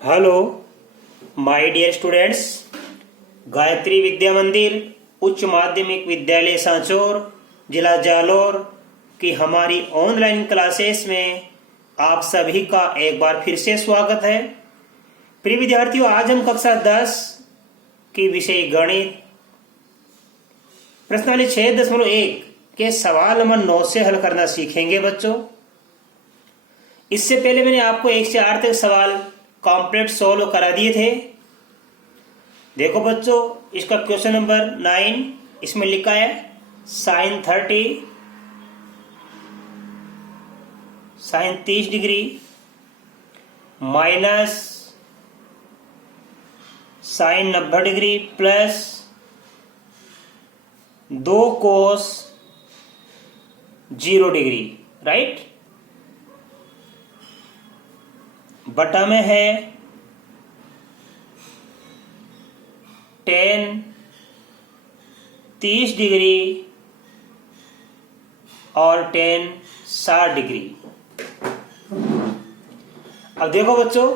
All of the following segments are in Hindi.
Hello my dear students. Gayatri Vidya Mandir Uchcha माध्यमिक विद्यालय सांचौर जिला जालौर की हमारी ऑनलाइन क्लासेस में आप सभी का एक बार फिर से स्वागत है। प्रिय विद्यार्थियों, आज हम कक्षा 10 की विषय गणित प्रश्नावली 6.1 के सवाल नंबर 9 से हल करना सीखेंगे बच्चों। इससे पहले मैंने आपको 1 से 8 तक सवाल कंप्लीट सोल्व करा दिए थे। देखो बच्चों, इसका क्वेश्चन नंबर 9 इसमें लिखा है sine 30 degree minus sine 90 degree plus 2 cos 0 degree, right. बटा में है tan 30 डिग्री और tan 60 डिग्री। अब देखो बच्चों,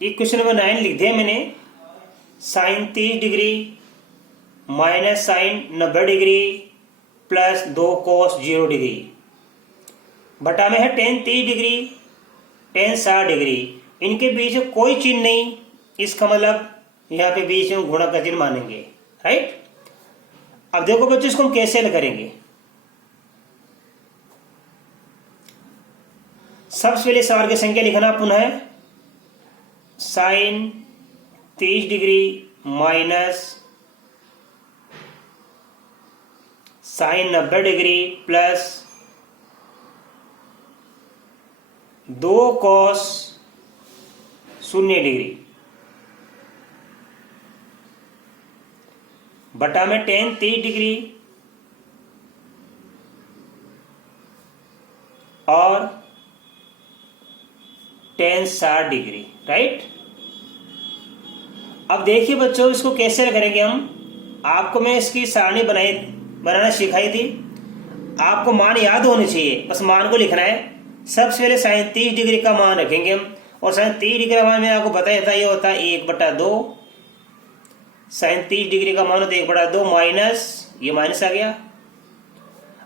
ये क्वेश्चन नंबर 9 लिख दिया मैंने। Sine 30 degree minus sine 90 degree plus 2 cos 0 degree बटा में है tan 30 डिग्री tan 60 डिग्री। इनके बीच में कोई चिन्ह नहीं, इसका मतलब यहाँ पे बीच में गुणा का चिन्ह मानेंगे, राइट। अब देखो बच्चों, इसको हम कैसे हल करेंगे। सबसे पहले सवाल की संख्या लिखना पुनः sine 30 degree minus sine 90 degree plus 2 cos 0 degree बटा में tan 30 डिग्री और tan 60 डिग्री, राइट। अब देखिए बच्चों, इसको कैसे करेंगे हम। आपको मैं इसकी सारणी बनाना सिखाई थी। आपको मान याद होने चाहिए, बस मान को लिखना है। सबसे पहले साइन 30 डिग्री का मान रखेंगे हम, और साइन 30 डिग्री का मान मैंने आपको बताया था, ये होता है 1/2। साइन 30 डिग्री का मान होता है 1/2 माइनस, ये माइनस आ गया।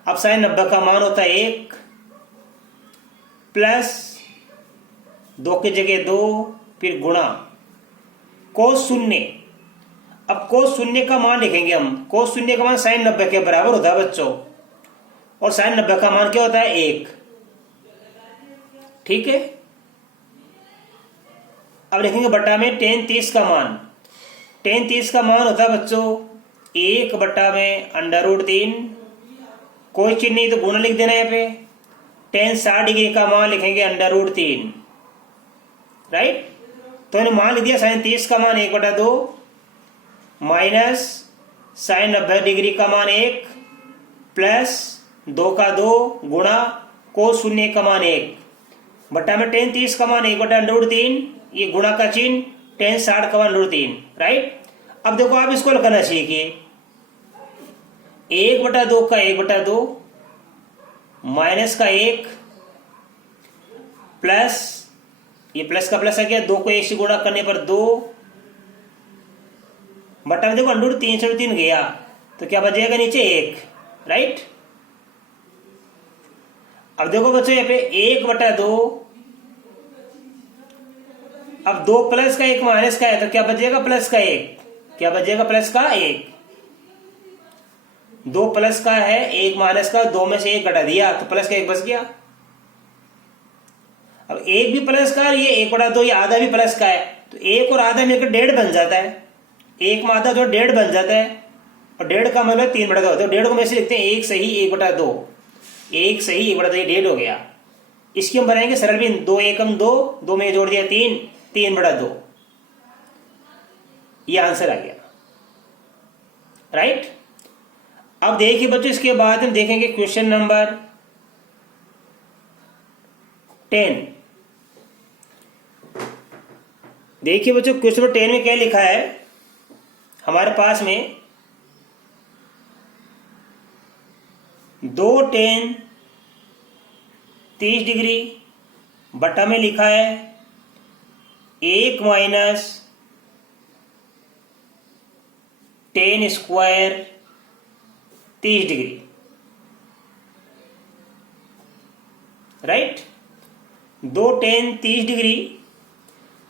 अब साइन 90 का मान होता है 1 प्लस 2 की जगह 2, फिर गुणा कोस 0। अब कोस 0 का मान लिखेंगे हम। कोस 0 का मान साइन 90 के बराबर होता है बच्चों, और साइन 90 का मान क्या होता है 1, ठीक है। अब लिखेंगे बटा में tan 30 का मान। tan 30 का मान होता है बच्चों 1 बटा में √3, कोई चिन्ह नहीं तो गुणा लिख देना यहाँ पे। tan 60 डिग्री का मान लिखेंगे √3, राइट। तो मैंने मान लिख दिया साइन 30 का मान 1/2 माइनस साइन 90 डिग्री का मान 1 प्लस 2 का 2 गुणा कोस 0 का मान 1 बटा में tan 30 का मान 1/√3, ये गुणा का चिन्ह tan 60 का मान √3, राइट। अब देखो, आप इसको हल करना सीखिए। 1/2 का 1/2 माइनस का 1 प्लस, ये प्लस का प्लस आ गया, 2 को 1 से गुणा करने पर 2 बटा में देखो √3 से 3 गया, तो क्या बचेगा नीचे 1, राइट। अब देखो बच्चों, यहाँ पे 1/2, अब 2 प्लस का 1 माइनस का है, तो क्या बचेगा प्लस का 1, क्या बचेगा प्लस का 1। 2 प्लस का है 1 माइनस का, 2 में से 1 घटा दिया तो प्लस का 1 बच गया। अब 1 भी प्लस का, ये 1/2, ये आधा भी प्लस का है, तो 1 और आधा मिलकर 1.5 बन जाता है। 1 में आधा तो 1.5 बन जाता है, और 1.5 का मतलब 3/2 होता है। 1.5 को में से लिखते हैं 1 सही 1/2, 1 सही 1/2, ये 1.5 हो गया। इसकी हम बनाएंगे सरल भी, 2 एकम 2, 2 में जोड़ दिया 3, 3/2, ये आंसर आ गया, राइट। अब देखिए बच्चों, इसके बाद हम देखेंगे क्वेश्चन नंबर 10। देखिए बच्चों, क्वेश्चन नंबर 10 में क्या लिखा है हमारे पास में। 2 tan 30 डिग्री बटा में लिखा है 1 minus ten square 30 degree, right. 2 tan 30 degree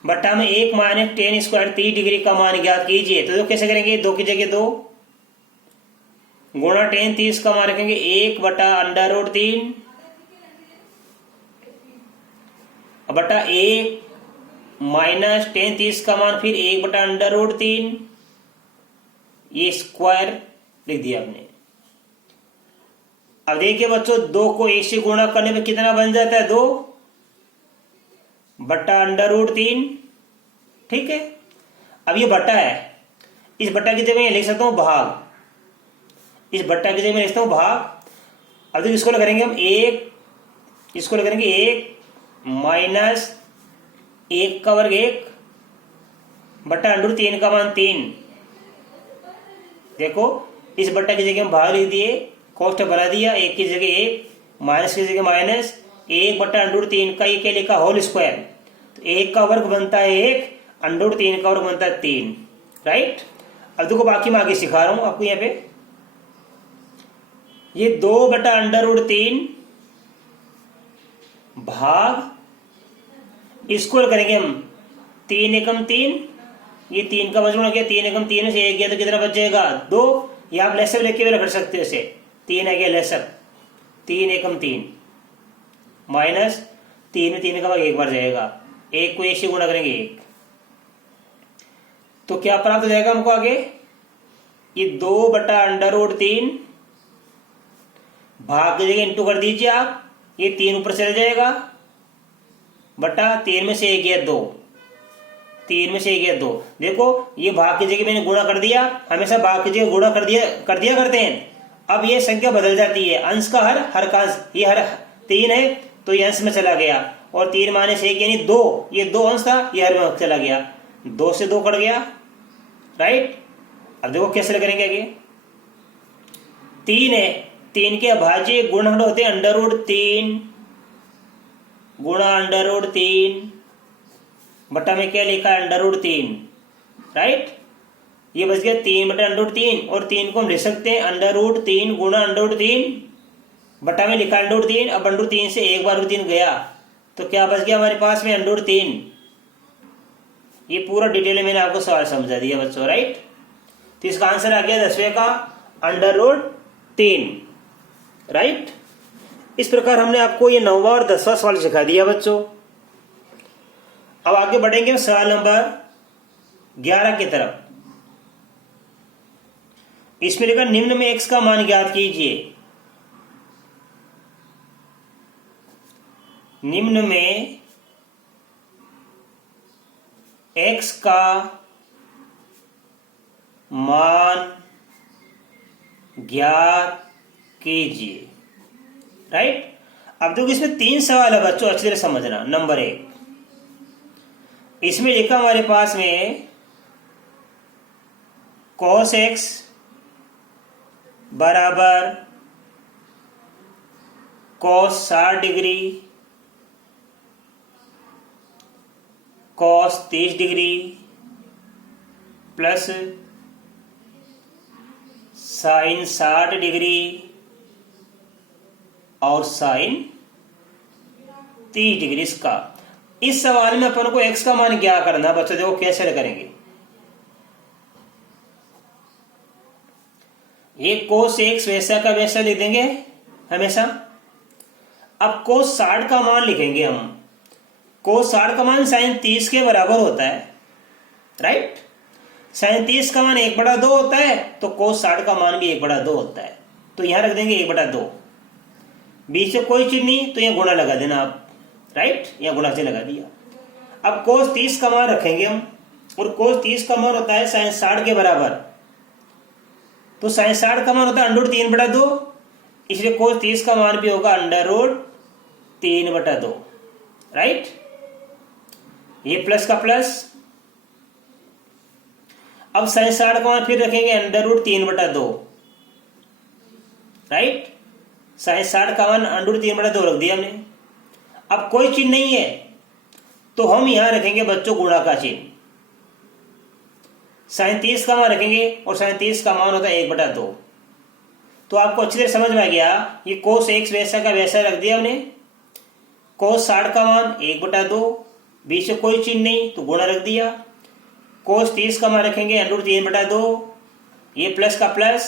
बट्टा में 1 माइनस टेन स्क्वायर 30 डिग्री का मान ज्ञात कीजिए। तो कैसे करेंगे, 2 की जगह 2 गुणा tan 30 का मान रखेंगे 1 बटा अंडर रूट 3 बटा 1 माइनस tan 30 का मान फिर 1 बटा अंडर रूट 3, ये स्क्वायर लिख दिया आपने। अब देखिए बच्चों, 2 को 1 से गुणा करने में कितना बन जाता है, 2 बटा अंडर रूट 3, ठीक है। अब ये बटा है, इस बटा की जगह मैं लिख सकता हूं भाग, इस बट्टा की जगह मैं लिखता हूं भाग। अब देखिए इसको करेंगे हम 1, इसको करेंगे 1 माइनस 1 का वर्ग 1 बट्टा अंडर 3 का मान 3। देखो इस बट्टा की जगह हम भाग लिख दिए, कोष्ठक बना दिया, 1 की जगह 1 माइनस की जगह माइनस 1 बट्टा अंडर 3 का ये क्या लिखा, होल स्क्वायर। तो 1 का वर्ग बनता है 1, अंडर 3 का वर्ग बनता है 3, राइट। अब देखो बाकी मैं आगे सिखा रहा हूं आपको। यहाँ पे ये 2 बटा अंडर रूट 3 भाग, इसको करेंगे हम 3 एकम 3, ये 3 का वजन हो गया, 3 एकम 3 से 1 गया तो कितना बच जाएगा, 2। ये आप लेसर लेके भी रख सकते हो इसे, 3 आ गया लेसर, 3 एकम 3 माइनस 3 में 3 का भाग 1 बार जाएगा, 1 को 1 से गुणा करेंगे 1, तो क्या प्राप्त हो जाएगा हमको आगे, ये 2 बटा अंडर रूट 3 भाग की जगह इंटू कर दीजिए आप, ये 3 ऊपर चल जाएगा बटा 3 में से 1 गया 2, 3 में से 1 गया 2। देखो ये भाग की जगह मैंने गुणा कर दिया, हमेशा भाग की जगह गुणा कर दिया करते हैं। अब ये संख्या बदल जाती है, अंश का हर का अंश, ये हर 3 है तो ये अंश में चला गया, और 3 माइनस 1 यानी 2, ये 2 अंश था, ये हर में चला गया, 2 से 2 कट गया, राइट। अब देखो कैसे करेंगे आगे, 3 है, 3 के अभाज्य गुण होते हैं अंडर रूट 3 गुणा अंडर रूट 3 बटा में क्या लिखा है, अंडर रूट 3, राइट। ये बच गया 3 बटा अंडर रूट 3, और 3 को हम लिख सकते हैं अंडर रूट 3 गुणा अंडर रूट 3 बटा में लिखा अंडर रूट 3। अब अंडर रूट 3 से 1 बार रूट 3 गया तो क्या बच गया हमारे पास में, अंडर रूट 3। ये पूरा डिटेल में मैंने आपको सवाल समझा दिया बच्चों, राइट। तो इसका आंसर आ गया 10वें का अंडर रूट 3, राइट। इस प्रकार हमने आपको ये 9वां और 10वां सवाल सिखा दिया बच्चों। अब आगे बढ़ेंगे सवाल नंबर 11 की तरफ। इसमें लिखा निम्न में x का मान ज्ञात कीजिए। निम्न में x का मान ज्ञात कीजिए, राइट। अब देखो इसमें 3 सवाल है बच्चों, अच्छी तरह समझना। नंबर 1, इसमें लिखा हमारे पास में cos x बराबर cos 60 degree cos 30 degree plus sign 60 degree और साइन 30 डिग्री। इसका इस सवाल में अपन को x का मान क्या करना बच्चों, देखो कैसे करेंगे। ये cos x वैसा का वैसा लिख देंगे हमेशा। अब cos 60 का मान लिखेंगे हम, cos 60 का मान sin 30 के बराबर होता है, राइट। sin 30 का मान 1/2 होता है तो cos 60 का मान भी 1/2 होता है, तो यहां रख देंगे 1/2, बीच में कोई चीज नहीं तो यहां गुणा लगा देना आप, राइट, यहां गुणा से लगा दिया। अब cos 30 का मान रखेंगे हम, और cos 30 का मान होता है sin 60 के बराबर, तो sin 60 का मान होता है अंडर रूट 3/2, इसलिए cos 30 का मान भी होगा अंडर रूट 3/2, राइट। ये प्लस का प्लस। अब sin 60 का मान फिर रखेंगे अंडर रूट 3/2, राइट। sin 60 का मान अंडर रूट 3/2 रख दिया हमने। अब कोई चीज नहीं है तो हम यहां रखेंगे बच्चों गुणा का चिन्ह, साइन 30 का मान रखेंगे और साइन 30 का मान होता है 1/2। तो आपको अच्छी तरह समझ में आ गया, ये कोस एक्स वैसा का वैसा रख दिया हमने। कोस 60 का मान 1/2, बीच में कोई चिन्ह नहीं तो गुणा रख दिया। कोस 30 का मान रखेंगे √3/2, ये प्लस का प्लस,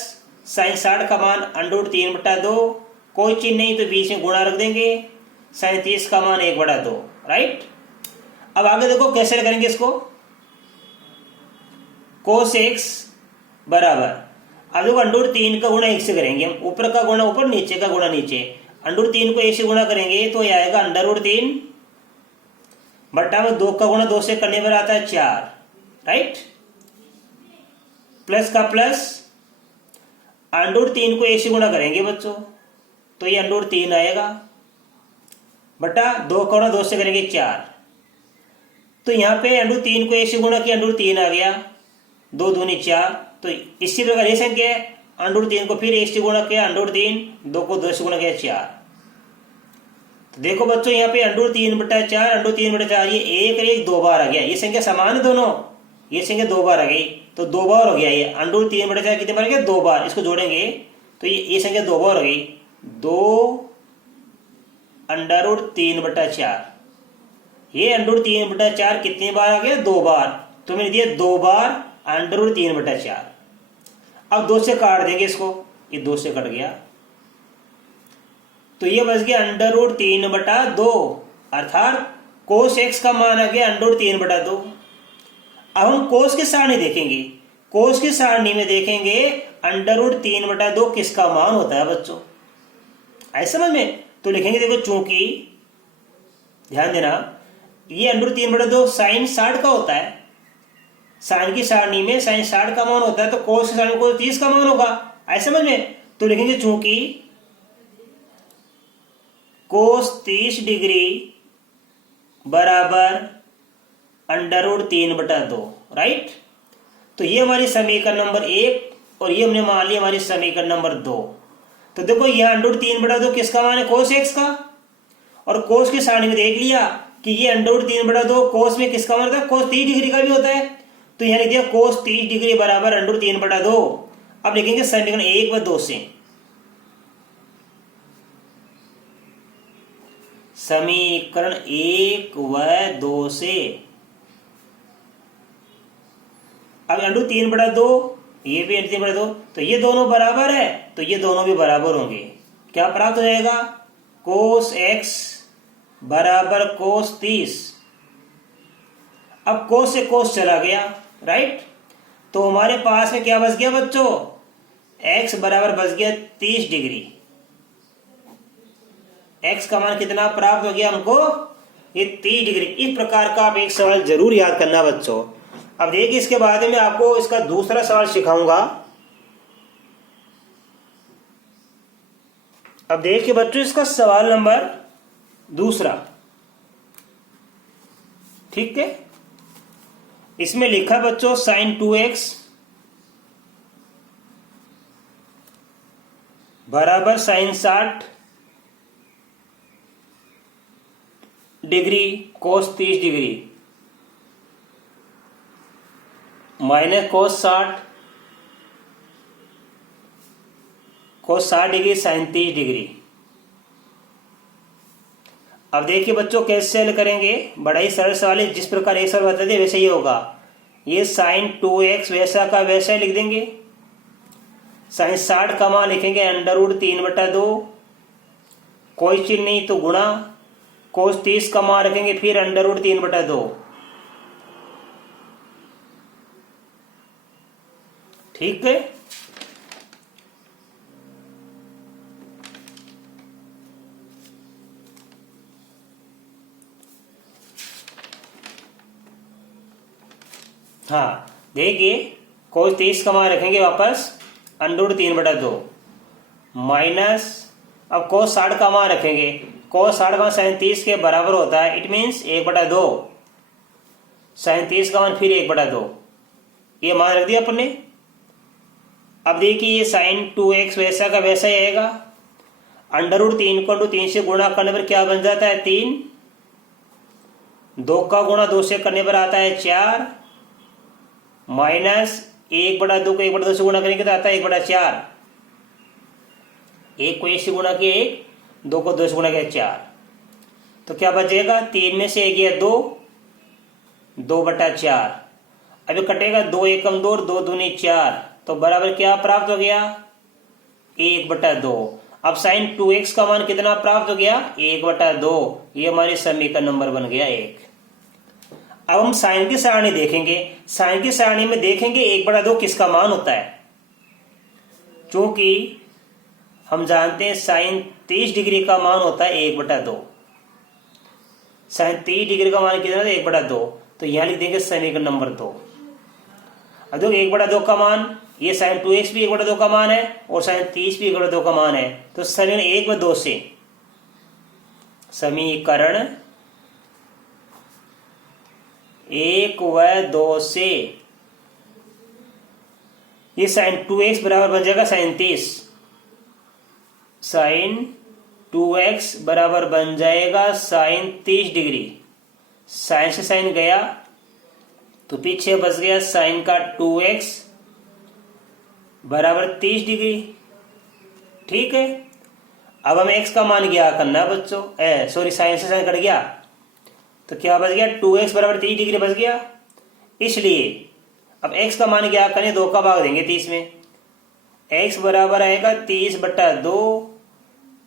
साइन 60 का मान √3/2, कोई चिन्ह नहीं तो बीच में गुणा रख देंगे, साइन 30 का मान 1/2। राइट, अब आगे देखो कैसे करेंगे इसको। कोस एक्स बराबर, अब देखो √3 का गुणा 1 से करेंगे हम, ऊपर का गुणा ऊपर, नीचे का गुणा नीचे। √3 को 1 से गुणा करेंगे तो ये आएगा √3 बट्टा में 2 का गुणा 2 से करने पर आता है 4। राइट, प्लस का प्लस, √3 को 1 से गुणा करेंगे बच्चों तो ये √3 आएगा, बटा 2 का गुणा 2 से करेंगे 4। तो यहाँ पे √3 को 1 से गुणा किया, √3 आ गया, 2 दूनी 4। तो इसी प्रकार ये संख्या है, √3 को फिर 1 से गुणा किया √3, 2 को 2 से गुणा किया 4। तो देखो बच्चों यहाँ पे √3/4, √3/4, ये एक और एक 2 बार आ गया। ये संख्या समान है दोनों, ये संख्या 2 बार आ गई तो 2 बार हो गया। ये √3/4 कितने बार आ गया, 2 बार। इसको जोड़ेंगे तो ये संख्या 2 बार हो गई, 2 √3/4। ये √3/4 कितनी बार आ गया, 2 बार। तो मैंने दिया 2 बार √3/4। अब 2 से काट देंगे इसको, ये 2 से कट गया तो ये बच गया √3/2, अर्थात कोस एक्स का मान आ गया √3/2। अब हम कोस की सारणी देखेंगे, कोस की सारणी में देखेंगे √3/2 किसका मान होता है बच्चों, ऐसे समझ में। तो लिखेंगे देखो, चूंकि ध्यान देना ये √3/2 साइन 60 का होता है, साइन की सारणी में साइन 60 का मान होता है, तो कोस की सारणी को 30 का मान होगा, ऐसे समझ में। तो लिखेंगे चूंकि कोस 30 डिग्री बराबर √3/2। राइट, तो ये हमारी समीकरण नंबर 1 और ये हमने मान लिया हमारी समीकरण नंबर 2। तो देखो यहाँ √3/2 किसका मान है, कोस एक्स का, और कोस की सारणी में देख लिया कि ये √3/2 कोस में किसका मान होता है, कोस 30 डिग्री का भी होता है। तो यहाँ लिख दिया कोस 30 डिग्री बराबर √3/2। अब लिखेंगे समीकरण 1 व 2 से, समीकरण 1 व 2 से। अब √3/2, ये भी √3/2, तो ये दोनों बराबर है तो ये दोनों भी बराबर होंगे। क्या प्राप्त हो जाएगा, कोस एक्स बराबर कोस 30। अब कोस से कोस चला गया, राइट, तो हमारे पास में क्या बच गया बच्चों, एक्स बराबर बच गया 30 डिग्री। एक्स का मान कितना प्राप्त हो गया हमको, ये 30 डिग्री। इस प्रकार का आप एक सवाल जरूर याद करना बच्चों। अब देखिए इसके बाद में आपको इसका दूसरा सवाल सिखाऊंगा। अब देखिए बच्चों इसका सवाल नंबर दूसरा, ठीक है। इसमें लिखा बच्चों साइन 2x बराबर sine 60 degree cos 30 degree minus cos 60 degree sine 30 degree. अब देखिए बच्चों कैसे हल करेंगे, बड़ा ही सरल सवाल है। जिस प्रकार एक सवाल बता दिया वैसे ही होगा। ये साइन 2x वैसा का वैसा ही लिख देंगे, साइन 60 का मान लिखेंगे √3/2, कोई चिन्ह नहीं तो गुणा, कोस 30 का मान रखेंगे फिर √3/2। ठीक है, हाँ देखिए कोस 30 का मान रखेंगे वापस √3/2 माइनस, अब कोस 60 का मान रखेंगे, कोस 60 का मान साइन 30 के बराबर होता है, इट मीन्स 1/2, साइन 30 का मान फिर 1/2, ये मान रख दिया अपन ने। अब देखिए ये साइन 2x वैसा का वैसा ही आएगा, √3 को √3 से गुणा करने पर क्या बन जाता है 3, 2 का गुणा 2 से करने पर आता है 4 माइनस 1/2 को 1/2 से गुणा करेंगे तो आता है 1/4। 1 को 1 से गुणा किया 1, 2 को 2 से गुणा किया 4, तो क्या बचेगा? 3 में से 1 गया 2, 2/4। अभी कटेगा 2 एकम 2 और 2 दूनी 4, तो बराबर क्या प्राप्त हो गया? 1/2। अब साइन 2x का मान कितना प्राप्त हो गया? 1/2। ये हमारी समीकरण नंबर बन गया 1। अब हम साइन की सारणी देखेंगे। साइन की सारणी में देखेंगे 1/2 किसका मान होता है। क्योंकि हम जानते हैं साइन 30 डिग्री का मान होता है 1/2। साइन 30 डिग्री का मान कितना था? 1/2। तो यहां लिख देंगे समीकरण नंबर 2। अब देखो 1/2 का मान, ये साइन 2x भी 1/2 का मान है और साइन 30 भी 1/2 का मान है। तो समीकरण 1 व 2 से, समीकरण 1 व 2 से ये साइन 2x बराबर बन जाएगा साइन 30। साइन 2x बराबर बन जाएगा साइन 30 डिग्री। साइन से साइन गया तो पीछे बच गया साइन का 2x बराबर 30 डिग्री। ठीक है, अब हमें x का मान क्या करना है बच्चों? सॉरी, साइन से साइन कट गया तो क्या बच गया? 2x बराबर 30 डिग्री बच गया। इसलिए अब x का मान क्या करें? 2 का भाग देंगे 30 में। x बराबर आएगा 30/2,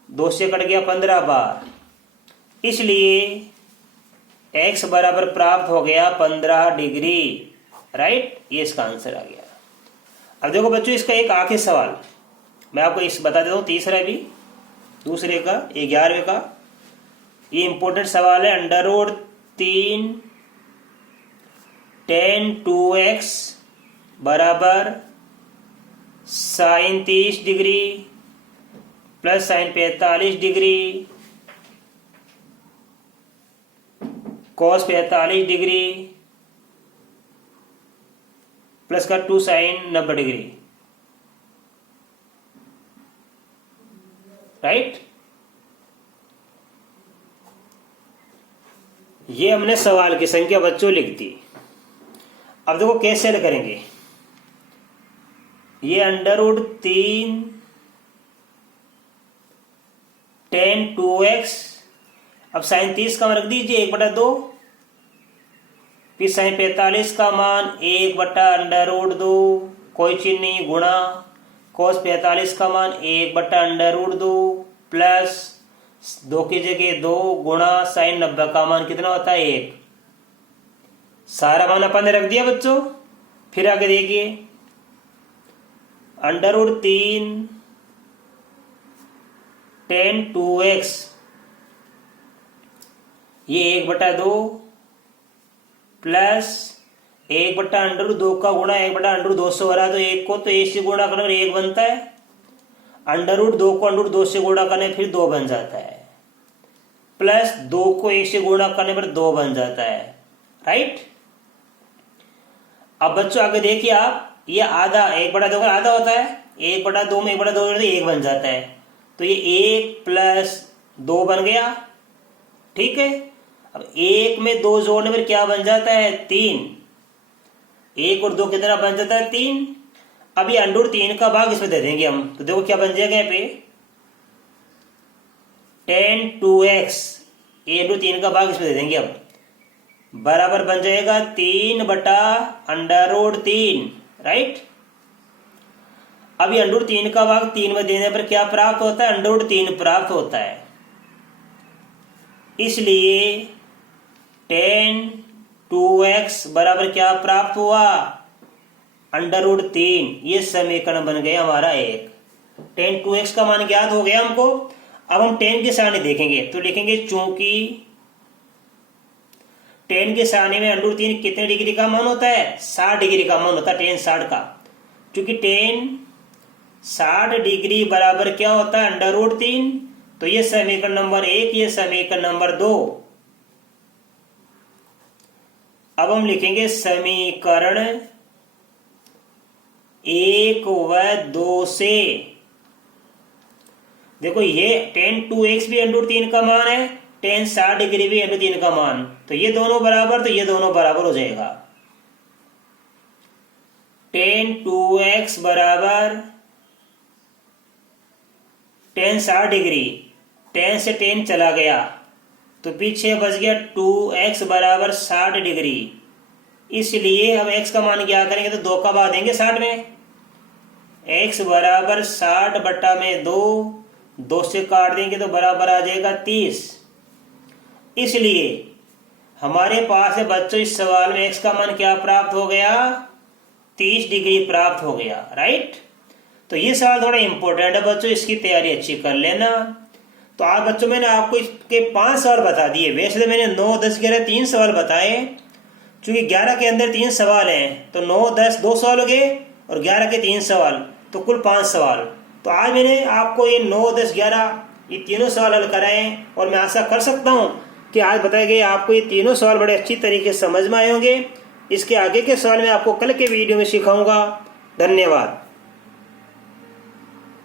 2 से कट गया 15 बार, इसलिए x बराबर प्राप्त हो गया 15 डिग्री। राइट, ये इसका आंसर आ गया। अब देखो बच्चों, इसका एक आखिरी सवाल मैं आपको इस बता देता हूं, तीसरा भी, दूसरे का 11वें का। ये इंपॉर्टेंट सवाल है। √3 tan 2x बराबर sine 30 degree plus sine 45 degree cos 45 degree plus का 2 साइन 90 डिग्री। राइट, ये हमने सवाल की संख्या बच्चों लिख दी। अब देखो कैसे हल करेंगे। ये √3 tan 2x, अब साइन 30 का मान रख दीजिए 1/2, फिर साइन 45 का मान 1/√2, कोई चिन्ह नहीं, गुणा cos 45 का मान 1/√2 प्लस 2 की जगह 2 गुणा साइन 90 का मान कितना होता है? 1। सारा मान अपन ने रख दिया बच्चों। फिर आगे देखिए, √3 tan 2x, ये 1/2 प्लस 1/√2 का गुणा 1/√2 से हो रहा है तो 1 को तो 1 से गुणा करने पर 1 बनता है, √2 को √2 से गुणा करने फिर 2 बन जाता है, प्लस 2 को 1 से गुणा करने पर 2 बन जाता है। राइट, अब बच्चों आगे देखिए आप, ये आधा 1/2 का आधा होता है, 1/2 में 1/2 1 बन जाता है, तो ये 1 प्लस 2 बन गया। ठीक है, अब 1 में 2 जोड़ने पर क्या बन जाता है? 3। 1 और 2 कितना बन जाता है? 3। अब ये √3 का भाग इसमें दे देंगे हम, तो देखो क्या बन जाएगा यहाँ पे, tan 2x, ये √3 का भाग इसमें दे देंगे अब, बराबर बन जाएगा 3/√3। राइट, अब ये √3 का भाग 3 में देने पर क्या प्राप्त होता है? √3 प्राप्त होता है। इसलिए tan 2x बराबर क्या प्राप्त हुआ? √3। ये समीकरण बन गया हमारा 1। tan 2x का मान ज्ञात हो गया हमको। अब हम tan की सारणी देखेंगे तो लिखेंगे, चूंकि tan की सारणी में √3 कितने डिग्री का मान होता है? 60 डिग्री का मान होता है, tan 60 का। क्योंकि tan 60 डिग्री बराबर क्या होता है? √3। तो ये समीकरण नंबर 1, ये समीकरण नंबर 2। अब हम लिखेंगे समीकरण 1 व 2 से। देखो ये tan 2x भी √3 का मान है, tan 60 डिग्री भी × 3 का मान, तो ये दोनों बराबर, तो ये दोनों बराबर हो जाएगा। tan 2x बराबर tan 60 डिग्री, tan से tan चला गया तो पीछे बच गया 2x बराबर 60 डिग्री। इसलिए हम x का मान क्या करेंगे, तो 2 का भाग देंगे 60 में। x बराबर 60 बट्टा में 2 से काट देंगे तो बराबर आ जाएगा 30। इसलिए हमारे पास है बच्चों इस सवाल में x का मान क्या प्राप्त हो गया, 30 डिग्री प्राप्त हो गया, राइट। तो ये सवाल थोड़ा इंपॉर्टेंट है बच्चों, इसकी तैयारी अच्छी कर लेना। तो आज बच्चों मैंने आपको इसके 5 सवाल बता दिए। वैसे तो मैंने 9, 10, 11 3 सवाल बताए, क्योंकि 11 के अंदर 3 सवाल हैं, तो 9, 10 2 सवाल हो गए और 11 के 3 सवाल, तो कुल 5 सवाल। तो आज मैंने आपको ये 9, 10, 11 ये तीनों सवाल हल कराए और मैं आशा कर सकता हूँ कि आज बताए गए आपको ये तीनों सवाल बड़े अच्छी तरीके से समझ में आए होंगे। इसके आगे के सवाल मैं आपको कल के वीडियो में सिखाऊंगा। धन्यवाद।